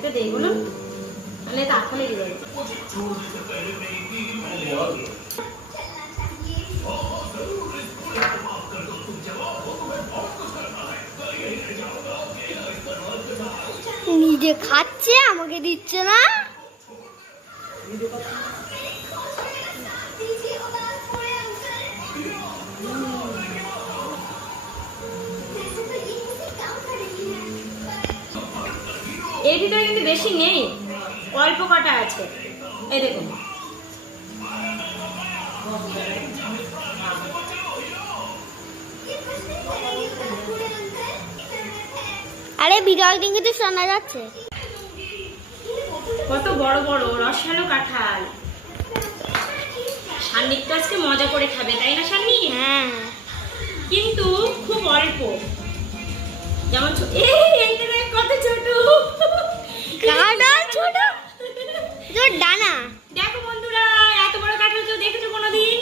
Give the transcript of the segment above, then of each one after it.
খেতে দেই বলুন, মানে তারপরে লেগে যাবে। নিজে খাচ্ছে, আমাকে দিচ্ছে না। এর ভিতরে কিন্তু বেশি নেই, অল্প কটা আছে। এই দেখুন, আরে বিড়াল ডিঙ্গি তো শোনা যাচ্ছে। কত বড় বড় রসালো কাঁঠাল। সান্নিক তো আজকে মজা করে খাবে, তাই না সান্নি? হ্যাঁ, কিন্তু খুব অল্প। যেমন এইটা দেখ কত ছোট, কাঁঠাল ছোট, তোর ডানা। দেখো বন্ধুরা, এত বড় কাঁঠাল কেউ দেখেছো কোনোদিন?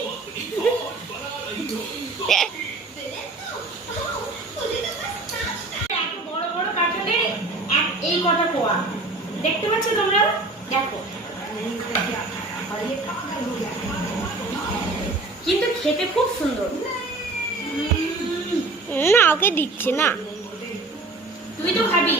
এত বড় বড় কাঁঠালের এই কটা কোয়া দেখতে পাচ্ছ তোমরা? দেখো, কিন্তু খেতে খুব সুন্দর। না, ওকে দিচ্ছে না। তুই তো খাবি।